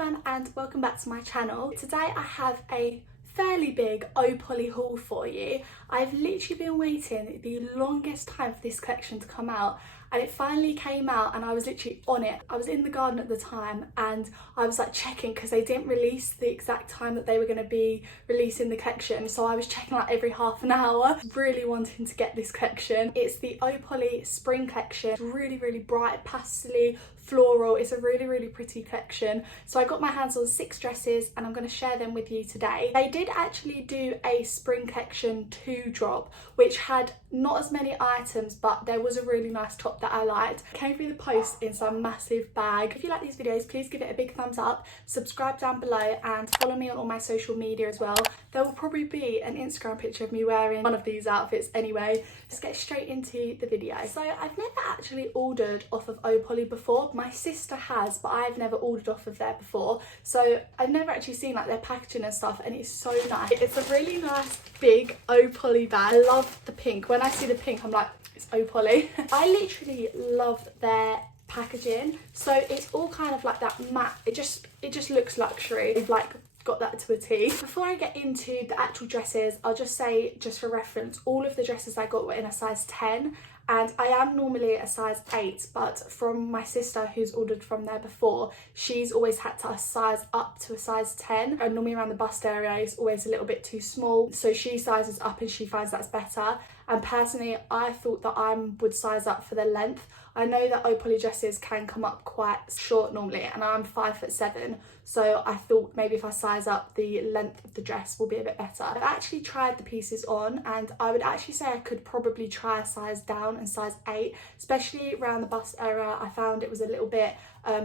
everyone and welcome back to my channel. Today I have a fairly big Opal haul for you. I've literally been waiting the longest time for this collection to come out, and it finally came out and I was literally on it. I was in the garden at the time and I was like checking because they didn't release the exact time that they were going to be releasing the collection, so I was checking like every half an hour, really wanting to get this collection. It's the Opal spring collection. It's really bright, pastel, floral. It's a really pretty collection. So I got my hands on 6 dresses and I'm going to share them with you today. They did actually do a spring collection 2 drop which had not as many items, but there was a really nice top that I liked. It came through the post in some massive bag. If you like these videos, please give it a big thumbs up, subscribe down below and follow me on all my social media as well. There will probably be an Instagram picture of me wearing one of these outfits anyway. Let's get straight into the video. So I've never actually ordered off of Opal before. My sister has, but I've never ordered off of there before. So I've never actually seen like their packaging and stuff, and it's so nice. It's a really nice big Opal bag. I love the pink. When I see the pink, I'm like, it's Opal. I literally love their packaging. So it's all kind of like that matte. It just looks luxury. They've like got that to a T. Before I get into the actual dresses, I'll just say, just for reference, all of the dresses I got were in a size 10. And I am normally a size 8, but from my sister who's ordered from there before, she's always had to size up to a size 10. And normally around the bust area is always a little bit too small. So she sizes up and she finds that's better. And personally, I thought that I would size up for the length. I know that Opal dresses can come up quite short normally, and I'm 5'7", so I thought maybe if I size up, the length of the dress will be a bit better. I've actually tried the pieces on, and I would actually say I could probably try a size down and size 8, especially around the bust area. I found it was a little bit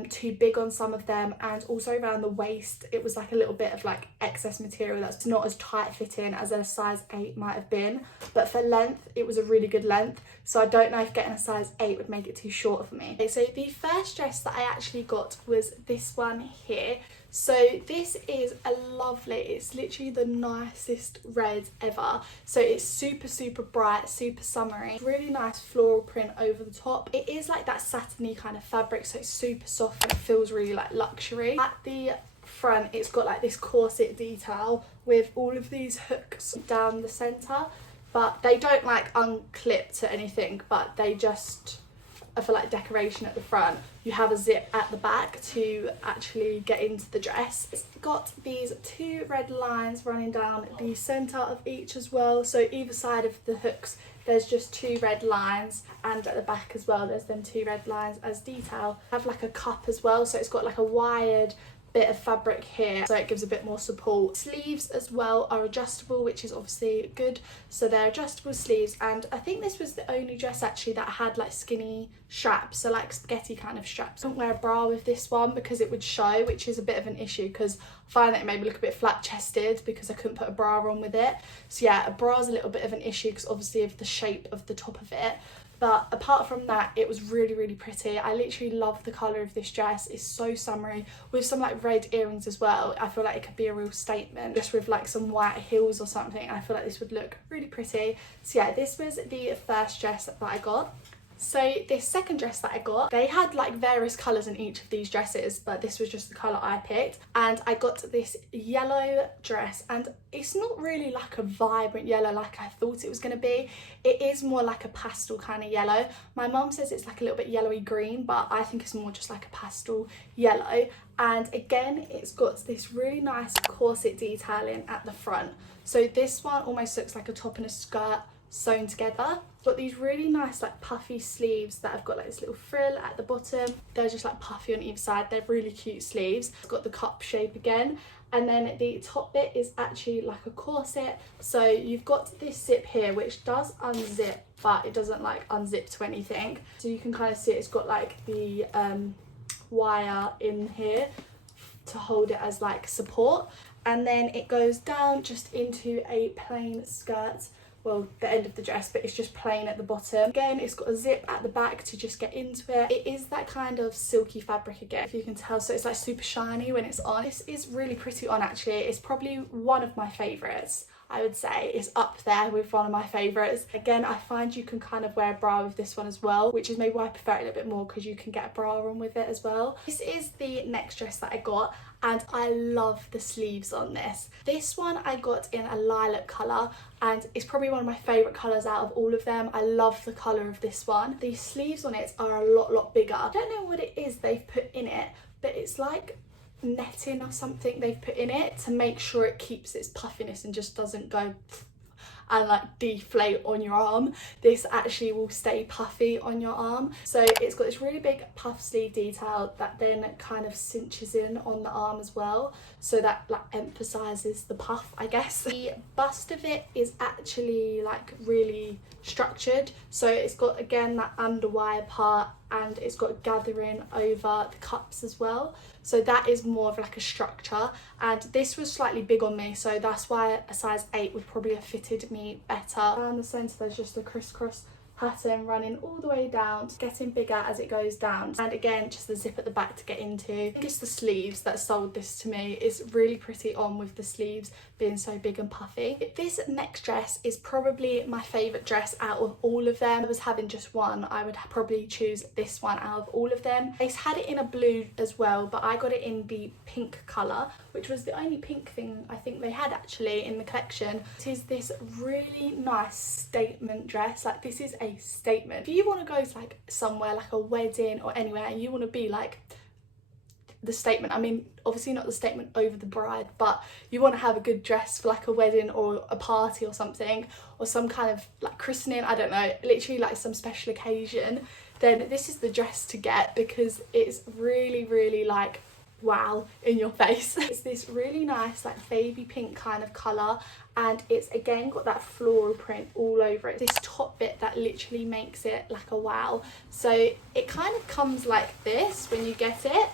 too big on some of them, and also around the waist it was like a little bit of like excess material that's not as tight fitting as a size 8 might have been. But for length, it was a really good length, so I don't know if getting a size 8 would make it too short for me. Okay, so the first dress that I actually got was this one here. So this is a lovely, it's literally the nicest red ever. So it's super bright, super summery, really nice floral print over the top. It is like that satiny kind of fabric, so it's super soft and it feels really like luxury. At the front, it's got like this corset detail with all of these hooks down the centre, but they don't like unclip to anything, but they just are for like decoration at the front. You have a zip at the back to actually get into the dress. It's got these 2 red lines running down the centre of each as well. So either side of the hooks, there's just 2 red lines, and at the back as well, there's them 2 red lines as detail. I have like a cup as well, so it's got like a wired bit of fabric here, so it gives a bit more support. Sleeves as well are adjustable, which is obviously good. So they're adjustable sleeves, and I think this was the only dress actually that had like skinny straps, so like spaghetti kind of straps. I don't wear a bra with this one because it would show, which is a bit of an issue because I find that it made me look a bit flat chested because I couldn't put a bra on with it. So yeah, a bra is a little bit of an issue because obviously of the shape of the top of it. But apart from that, it was really pretty. I literally love the colour of this dress. It's so summery with some like red earrings as well. I feel like it could be a real statement just with like some white heels or something. I feel like this would look really pretty. So yeah, this was the first dress that I got. So this second dress that I got, they had like various colours in each of these dresses, but this was just the colour I picked. And I got this yellow dress, and it's not really like a vibrant yellow like I thought it was going to be. It is more like a pastel kind of yellow. My mum says it's like a little bit yellowy green, but I think it's more just like a pastel yellow. And again, it's got this really nice corset detailing at the front. So this one almost looks like a top and a skirt sewn together. Got these really nice like puffy sleeves that have got like this little frill at the bottom. They're just like puffy on either side. They're really cute sleeves. It's got the cup shape again, and then the top bit is actually like a corset. So you've got this zip here which does unzip, but it doesn't like unzip to anything. So you can kind of see it's got like the wire in here to hold it as like support, and then it goes down just into a plain skirt. Well, the end of the dress, but it's just plain at the bottom. Again, it's got a zip at the back to just get into it. It is that kind of silky fabric again, if you can tell, so it's like super shiny when it's on. This is really pretty on actually. It's probably one of my favourites. I would say is up there with one of my favourites. Again, I find you can kind of wear a bra with this one as well, which is maybe why I prefer it a little bit more, because you can get a bra on with it as well. This is the next dress that I got, and I love the sleeves on this. This one I got in a lilac colour, and it's probably one of my favourite colours out of all of them. I love the colour of this one. The sleeves on it are a lot bigger. I don't know what it is they've put in it, but it's like netting or something they've put in it to make sure it keeps its puffiness and just doesn't go and like deflate on your arm. This actually will stay puffy on your arm. So it's got this really big puff sleeve detail that then kind of cinches in on the arm as well, so that like emphasizes the puff, I guess. The bust of it is actually like really structured, so it's got again that underwire part, and it's got gathering over the cups as well, so that is more of like a structure. And this was slightly big on me, so that's why a size 8 would probably have fitted me better. Around the centre there's just a crisscross pattern running all the way down, getting bigger as it goes down, and again just the zip at the back to get into. I think it's the sleeves that sold this to me. It's really pretty on with the sleeves being so big and puffy. This next dress is probably my favourite dress out of all of them. If I was having just one, I would probably choose this one out of all of them. They had it in a blue as well, but I got it in the pink colour, which was the only pink thing I think they had actually in the collection. It is this really nice statement dress. Like, this is a statement. If you want to go to like somewhere like a wedding or anywhere and you want to be like the statement, I mean obviously not the statement over the bride, but you want to have a good dress for like a wedding or a party or something, or some kind of like christening, I don't know, literally like some special occasion, then this is the dress to get, because it's really like wow in your face. It's this really nice like baby pink kind of colour, and it's again got that floral print all over it. This top bit that literally makes it like a wow. So it kind of comes like this when you get it,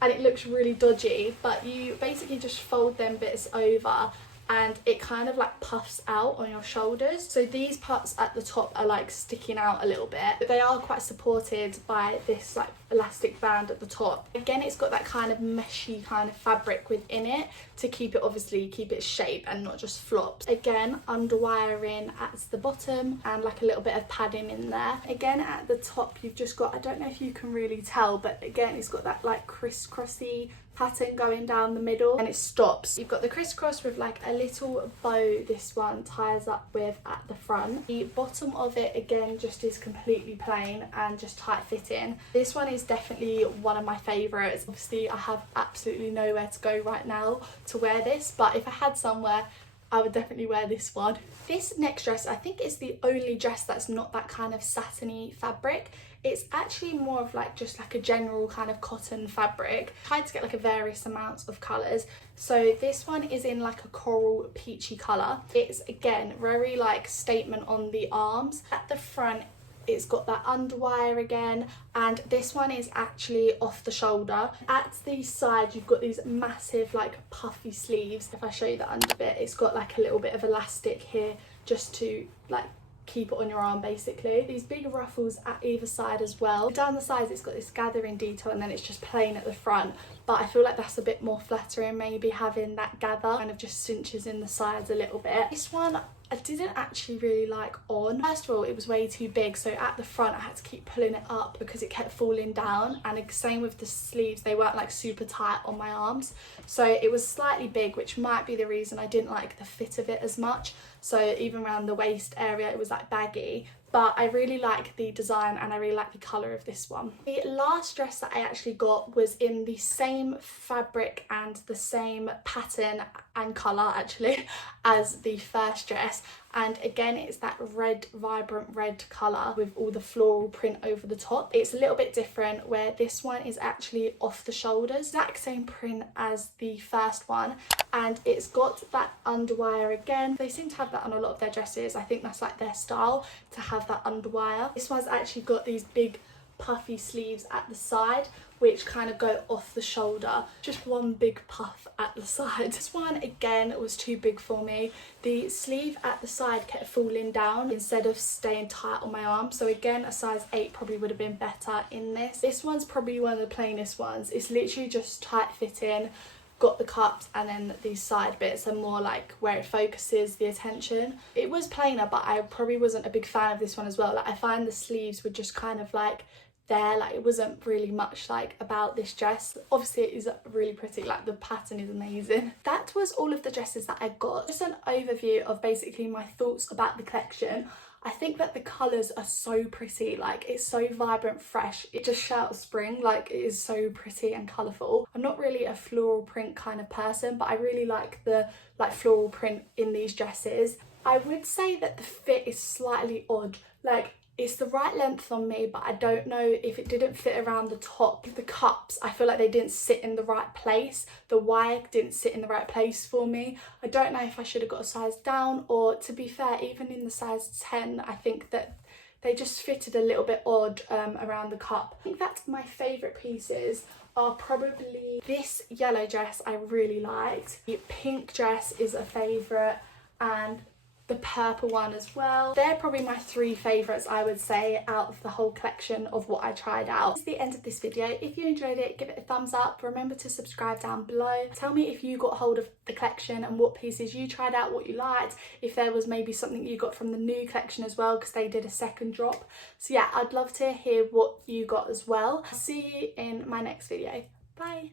and it looks really dodgy, but you basically just fold them bits over and it kind of like puffs out on your shoulders. So these parts at the top are like sticking out a little bit, but they are quite supported by this like elastic band at the top. Again, it's got that kind of meshy kind of fabric within it to keep it, obviously keep its shape and not just flops. Again, underwiring at the bottom and like a little bit of padding in there. Again, at the top you've just got, I don't know if you can really tell, but again it's got that like crisscrossy pattern going down the middle, and it stops. You've got the crisscross with like a little bow this one ties up with at the front. The bottom of it again just is completely plain and just tight fitting. This one is definitely one of my favourites. Obviously I have absolutely nowhere to go right now to wear this, but if I had somewhere I would definitely wear this one. This next dress I think is the only dress that's not that kind of satiny fabric. It's actually more of like just like a general kind of cotton fabric. I tried to get like a various amounts of colours. So this one is in like a coral peachy colour. It's again very like statement on the arms. At the front it's got that underwire again, and this one is actually off the shoulder. At the side you've got these massive like puffy sleeves. If I show you the under bit, it's got like a little bit of elastic here just to like keep it on your arm basically. These big ruffles at either side as well. Down the sides it's got this gathering detail, and then it's just plain at the front, but I feel like that's a bit more flattering, maybe having that gather kind of just cinches in the sides a little bit. This one I didn't actually really like on. First of all, it was way too big, so at the front I had to keep pulling it up because it kept falling down, and same with the sleeves, they weren't like super tight on my arms, so it was slightly big, which might be the reason I didn't like the fit of it as much. So even around the waist area it was like baggy, but I really like the design and I really like the colour of this one. The last dress that I actually got was in the same fabric and the same pattern and colour actually as the first dress, and again it's that red, vibrant red colour with all the floral print over the top. It's a little bit different where this one is actually off the shoulders, exact same print as the first one, and it's got that underwire again. They seem to have that on a lot of their dresses. I think that's like their style, to have that underwire. This one's actually got these big puffy sleeves at the side which kind of go off the shoulder, just one big puff at the side. This one again was too big for me. The sleeve at the side kept falling down instead of staying tight on my arm, so again a size 8 probably would have been better in this. This one's probably one of the plainest ones. It's literally just tight fitting, got the cups, and then these side bits are more like where it focuses the attention. It was plainer, but I probably wasn't a big fan of this one as well. Like I find the sleeves were just kind of like there, like it wasn't really much like about this dress. Obviously it is really pretty, like the pattern is amazing. That was all of the dresses that I got. Just an overview of basically my thoughts about the collection. I think that the colours are so pretty, like it's so vibrant, fresh, it just shouts spring, like it is so pretty and colourful. I'm not really a floral print kind of person, but I really like the floral print in these dresses. I would say that the fit is slightly odd, like it's the right length on me, but I don't know if it didn't fit around the top. The cups, I feel like they didn't sit in the right place. The wire didn't sit in the right place for me. I don't know if I should have got a size down, or to be fair, even in the size 10, I think that they just fitted a little bit odd around the cup. I think that my favourite pieces are probably this yellow dress I really liked. The pink dress is a favourite, and the purple one as well. They're probably my three favourites, I would say, out of the whole collection of what I tried out. This is the end of this video. If you enjoyed it, give it a thumbs up. Remember to subscribe down below. Tell me if you got hold of the collection and what pieces you tried out, what you liked, if there was maybe something you got from the new collection as well, because they did a second drop. So yeah, I'd love to hear what you got as well. I'll see you in my next video. Bye.